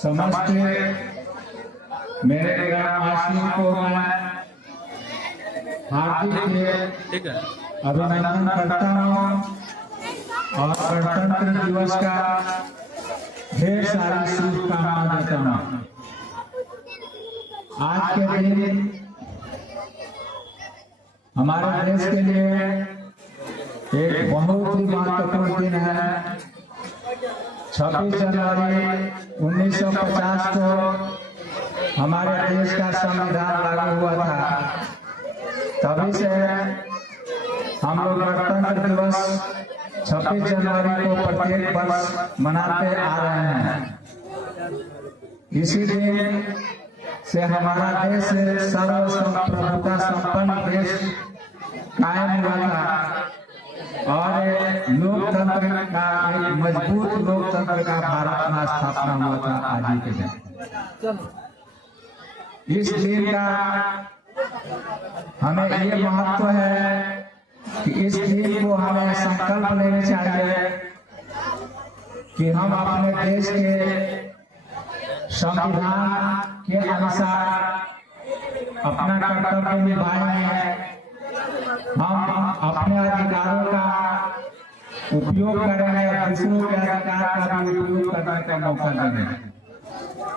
समस्त मेरे ग्रामवासियों को मैं हार्दिक अभिनंदन करता हूँ और गणतंत्र दिवस का ढेर सारी शुभकामना देता हूँ। आज के दिन हमारे देश के लिए एक बहुत ही महत्वपूर्ण दिन है। 26 जनवरी 1950 को हमारे देश का संविधान लागू हुआ था। तभी से हम लोग गणतंत्र दिवस 26 जनवरी को प्रत्येक वर्ष मनाते आ रहे हैं। इसी दिन से हमारा देश सर्वप्रभुता संपन्न देश कायम हुआ था और लोकतंत्र का एक मजबूत लोकतंत्र का भारत में स्थापना हुआ था आज ही के दिन। इस दिन का हमें ये महत्व है कि इस दिन को हमें संकल्प लेना चाहिए कि हम अपने देश के संविधान के अनुसार अपना कर्तव्य निभाएंगे। हम अपने अधिकारों का उपयोग करेंगे और दूसरों के अधिकार का भी उपयोग करने का मौका देंगे।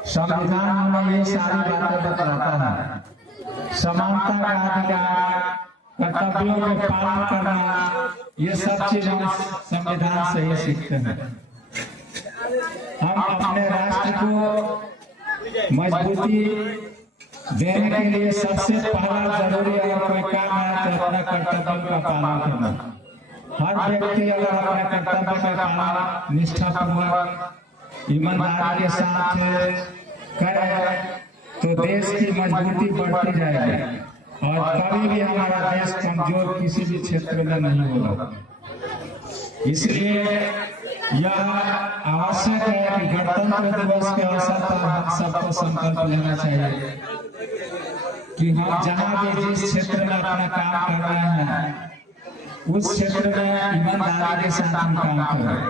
संविधान हमें ये सारी बातें बताता है। समानता का अधिकार, कर्तव्यों के पालन करना, ये सब चीज हम संविधान से ही सीखते हैं। हम अपने राष्ट्र को मजबूती देने के लिए सबसे पहला जरूरी अगर कोई काम है तो अपना कर्तव्य का पालन करना। हर व्यक्ति अगर अपने कर्तव्य का पालन निष्ठापूर्वक ईमानदारी के साथ करे तो देश की मजबूती बढ़ती जाएगी और कभी भी हमारा देश कमजोर किसी भी क्षेत्र में नहीं होगा। इसलिए यह आवश्यक है कि गणतंत्र दिवस के अवसर पर हम सबको संकल्प लेना चाहिए कि हम जहाँ भी जिस क्षेत्र में अपना काम कर रहे हैं उस क्षेत्र में ईमानदारी के साथ हम काम करें।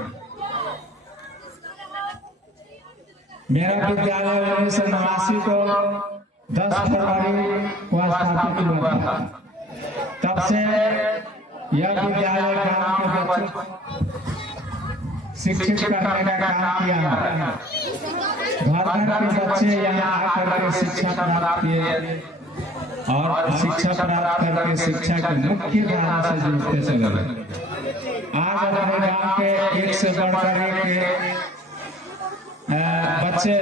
मेरा विद्यालय 1989 को 10 फरवरी को स्थापित हुआ था। तब से यह विद्यालय गांव के बच्चों शिक्षित करने का काम किया। घर घर के बच्चे यहाँ आकर के शिक्षा प्राप्त किए और शिक्षा प्राप्त करके शिक्षा के मुख्य धारा से जुड़ते चले गए। आज अपने गांव के एक से बढ़कर एक बच्चे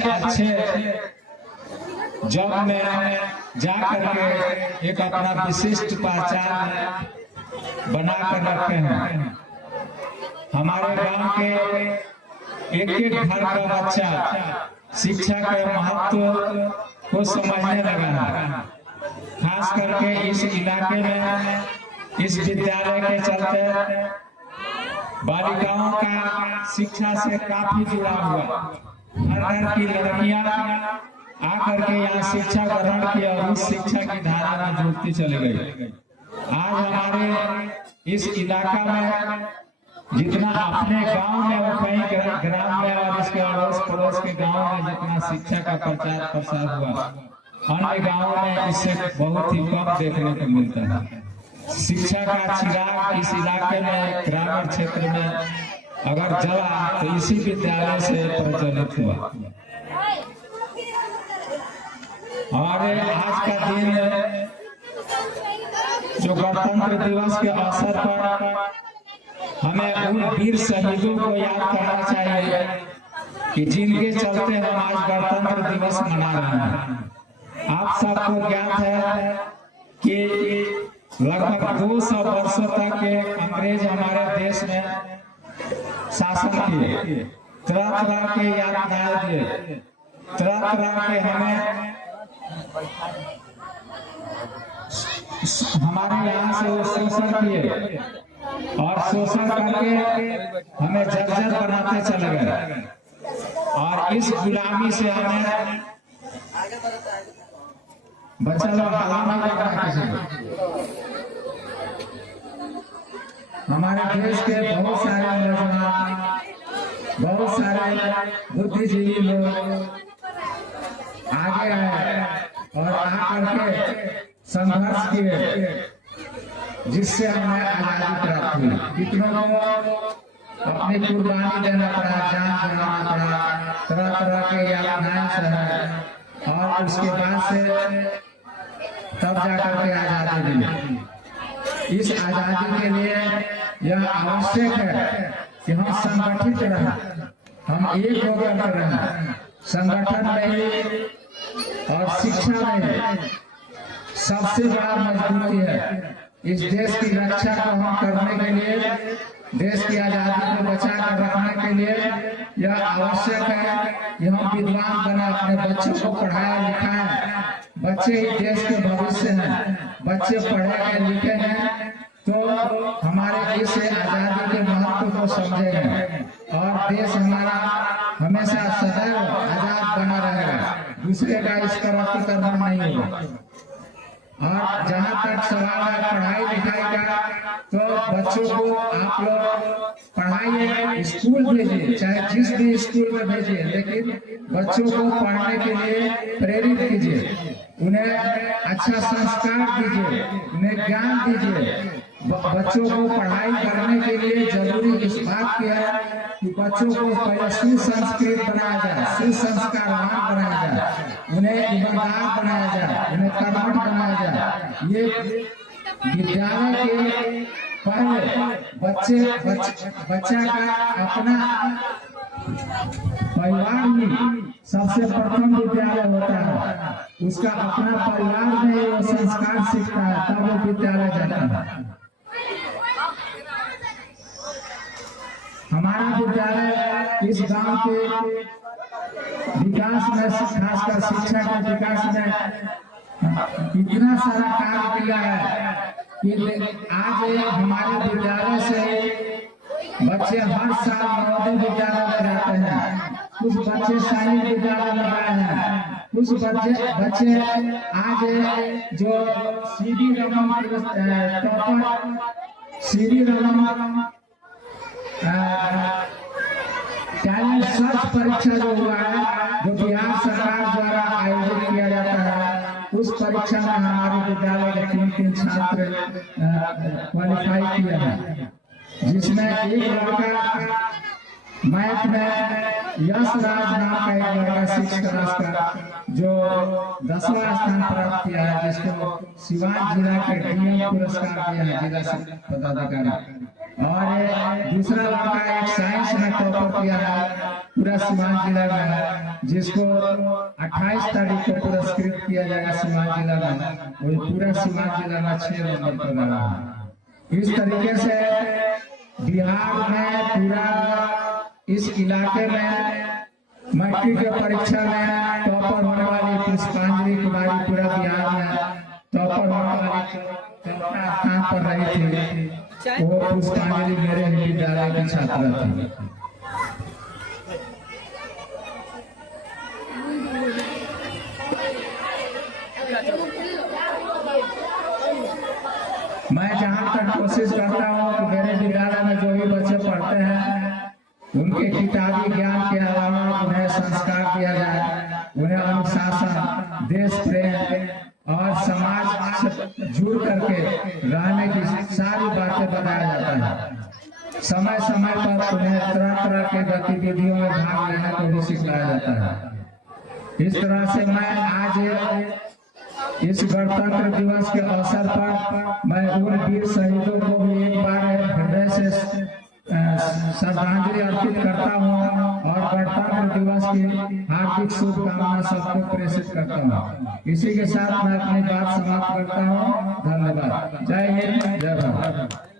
अच्छे जॉब में जा करके एक अपना विशिष्ट पहचान बना कर रखे हैं। हमारे गांव के एक घर का बच्चा शिक्षा के महत्व को समझने लगा है। खास करके इस इलाके में इस विद्यालय के चलते बालिकाओं का शिक्षा से काफी जुड़ा हुआ। हर घर की लड़कियां आकर के यहाँ शिक्षा ग्रहण की और उस शिक्षा की धारा में जुड़ती चली गई। आज हमारे इस इलाका में जितना अपने गांव में और कई ग्राम में और इसके अड़ोस पड़ोस के गांव में जितना शिक्षा का प्रचार प्रसार हुआ, अन्य गांवों में इससे बहुत ही कम देखने को मिलता है। शिक्षा का चिराग इस इलाके में ग्रामीण क्षेत्र में अगर जला तो इसी विद्यालय से प्रज्वलित हुआ। और आज का दिन जो गणतंत्र दिवस के अवसर पर हमें उन वीर शहीदों को याद करना चाहिए कि जिनके चलते हम आज गणतंत्र दिवस मना रहे हैं। आप सबको ज्ञात है कि लगभग 200 वर्षों तक अंग्रेज हमारे देश में शासन किए, तरह तरह के यातनाएं दिए, तरह तरह के हमें हमारे यहाँ से वो शोषण किए और शोषण करके हमें जर्जर बनाते चले गए। और इस गुलामी से हमें बच्चा लोग हलाना करना किसी हमारे देश के बहुत सारे नौजवान, बहुत सारे बुद्धिजीवी लोग आगे आए और आकर के संघर्ष किए, जिससे हमें आजादी प्राप्त हुई। कितनों को अपनी कुर्बानी देना पड़ा, जान देना पड़ा, तरह तरह के यातनाएं सहे, और उसके बाद से तब जाकर के आजादी मिली। इस आजादी के लिए यह आवश्यक है कि हम संगठित रहें, हम एक होकर रहें। संगठन में और शिक्षा में सबसे बड़ा मजबूती है। इस देश की रक्षा को हम करने के लिए, देश की आजादी को बचा कर रखने के लिए यह आवश्यक है कि हम विद्वान बने, अपने बच्चों को पढ़ाया लिखाएं। बच्चे ही देश के भविष्य हैं। बच्चे पढ़े लिखे हैं तो हमारे इस आजादी के महत्व को समझेंगे और देश हमारा हमेशा सदैव आजाद बना रहेगा। दूसरे का इस तरह की करना नहीं होगा। और जहाँ तक सवाल है पढ़ाई लिखाई का, तो बच्चों को आप लोग पढ़ाइए, स्कूल भेजिए, चाहे जिस भी स्कूल में भेजिए, लेकिन बच्चों को पढ़ने के लिए प्रेरित कीजिए, उन्हें अच्छा संस्कार दीजिए, उन्हें ज्ञान दीजिए। बच्चों को पढ़ाई करने के लिए जरूरी इस बात की है कि बच्चों को पहले सुसंस्कृत बनाया जाए, सुसंस्कारवान बनाया जाए, उन्हें ईमानदार बनाया जाए, उन्हें कर्मठ बनाया जाए। ये विद्यालय के पहले बच्चा का अपना परिवार ही सबसे प्रथम विद्यालय होता है। उसका अपना परिवार में वो संस्कार सीखता है, तब वो विद्यालय जाता है। हमारा विद्यालय इस गांव के विकास में, खासकर शिक्षा के विकास में इतना सारा कार्य किया है कि आज हमारे विद्यालय से बच्चे हर साल नवोदय विद्यालय में जाते हैं। कुछ बच्चे सैनिक विद्यालय में गए हैं, कुछ बच्चे आज जो सीडी रमन टैलेंट सर्च परीक्षा जो हुआ है, जो बिहार सरकार द्वारा आयोजित किया जाता है, उस परीक्षा में हमारे विद्यालय के 3 छात्र क्वालिफाई किया है, जिसमें एक लड़का मैथ में यश राज नाम का एक लड़का 6 क्लास का जो 10वां स्थान प्राप्त किया है, जिसको सिवान जिला के डीएम पुरस्कार दिया है जिला पदाधिकारी। और दूसरा लड़का एक साइंस में टॉपर किया है पूरा सिवान जिला में, जिसको 28 तारीख को पुरस्कृत किया जाएगा सिवान जिला में। वो पूरा सिवान जिला में 6 नंबर पर लगा है। इस तरीके से बिहार में पूरा इस इलाके में मैट्रिक के परीक्षा में टॉपर होने वाली पुष्पांजलि कुमारी पूरा बिहार में टॉपर होने वाली चौथा स्थान पर रही थी। वो पुष्पांजलि मेरे विद्यालय की छात्रा थी। मैं जहाँ तक कोशिश करता हूँ कि मेरे विद्यालय में जो भी बच्चे पढ़ते हैं उनके किताबी ज्ञान के अलावा उन्हें संस्कार दिया जाए, उन्हें अनुशासन, देश प्रेम और समाज से जुड़ करके रहने की सारी बातें बताया जाता है। समय समय पर उन्हें तरह तरह के गतिविधियों में भाग लेने को भी सिखाया जाता है। इस तरह से मैं आज इस गणतंत्र दिवस के अवसर पर मैं उन वीर शहीदों को भी एक बार हृदय से श्रद्धांजलि अर्पित करता हूँ और गणतंत्र दिवस की हार्दिक शुभकामना सबको प्रेषित करता हूँ। इसी के साथ मैं अपनी बात समाप्त करता हूँ। धन्यवाद। जय हिंद, जय भारत।